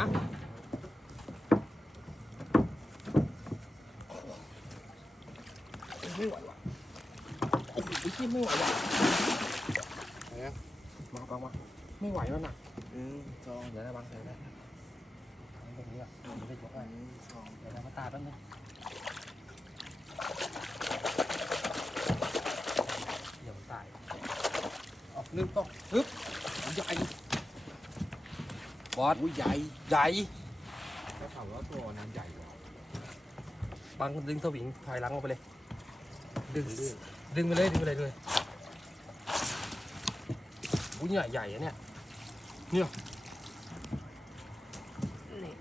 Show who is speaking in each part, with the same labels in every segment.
Speaker 1: นะไม่ไหวว่ะโอ้โหที่ไม่ไหวว่ะ
Speaker 2: ไหนอะ
Speaker 1: มาบังมาไม่ไหวแล้วน่ะ
Speaker 2: หนึ่งสอง
Speaker 1: เดี๋ยวนะบังเดี๋ยวนะบังตรงนี้อะเดี๋ยวไปยก
Speaker 2: ห
Speaker 1: อะ
Speaker 2: นึ่งสอง
Speaker 1: เดี๋ยวนะมาตาแป๊บนึงเดี๋ยวมันตายออกนึงต้องฮึบใหญ่ บอส
Speaker 2: อุ้ยใหญ่
Speaker 1: ใหญ่
Speaker 2: แล้วถามว่าตัวนั้นใหญ่กว่า
Speaker 1: บังดึงสวิงถอยหลังออกไปเลย ดึงดึงไปเลยดึงไปเลยเลยอุ้ยใหญ่ใหญ่อะเนี่ยเนี่ยนี่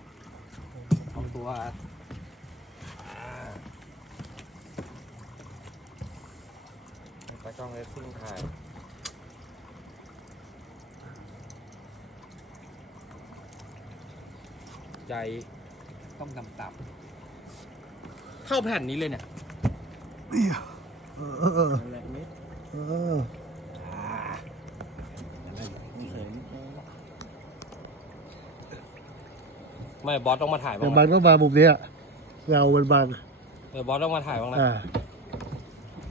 Speaker 1: เอาตัวอ่า
Speaker 2: ปลาจ้องเลสซิ่งถ่าย
Speaker 1: ใหญ่
Speaker 2: ต้องต่ำต่
Speaker 1: เท่าแผ่นนี้เลยเนี่ยำ
Speaker 2: นั่นแหละเม็ด
Speaker 3: เออ
Speaker 2: ไม่เห็น
Speaker 1: ไม่บอสต้องมาถ่ายบ้า
Speaker 3: แต่
Speaker 1: ง
Speaker 3: มัน
Speaker 1: นะ
Speaker 3: ก็มามุมเนี้ยเงามันบัง
Speaker 1: เออบอสต้องมาถ่ายบ้างนะ
Speaker 3: อ่า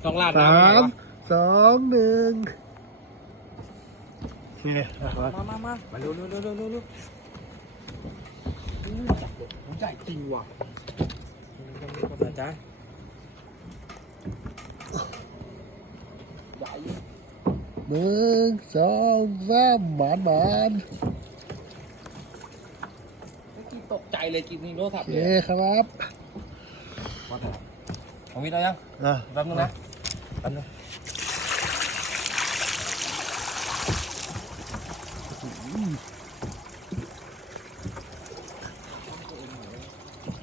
Speaker 1: ต้องลาด
Speaker 3: สา
Speaker 1: น้ำก่อน
Speaker 3: ม
Speaker 1: วะ
Speaker 3: สองหนึ่งโอเค
Speaker 2: มามามามาเร็วเร็วเร็วเร็วเร็วเร็ว
Speaker 1: ผม ใหญ่จริงว่ะ
Speaker 2: นะจ๊ะ
Speaker 1: ใหญ่
Speaker 3: หนึ่งสองสามหมานหมาน
Speaker 1: เมื่อกี้ตกใจเลยกินนี่โทรศัพ
Speaker 3: โอ
Speaker 1: ท์
Speaker 3: เค
Speaker 1: เลย
Speaker 3: ครับ
Speaker 1: บอสถ่ายของวิทย์เอายัง
Speaker 3: อะ
Speaker 1: แป๊บนึงนะแป๊บนึง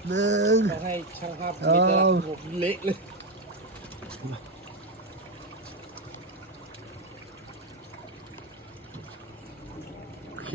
Speaker 3: หนึ่ง
Speaker 1: ต้องให้ช่างภาพมิตรแล้วล่ะผมเละเลย
Speaker 3: โอเค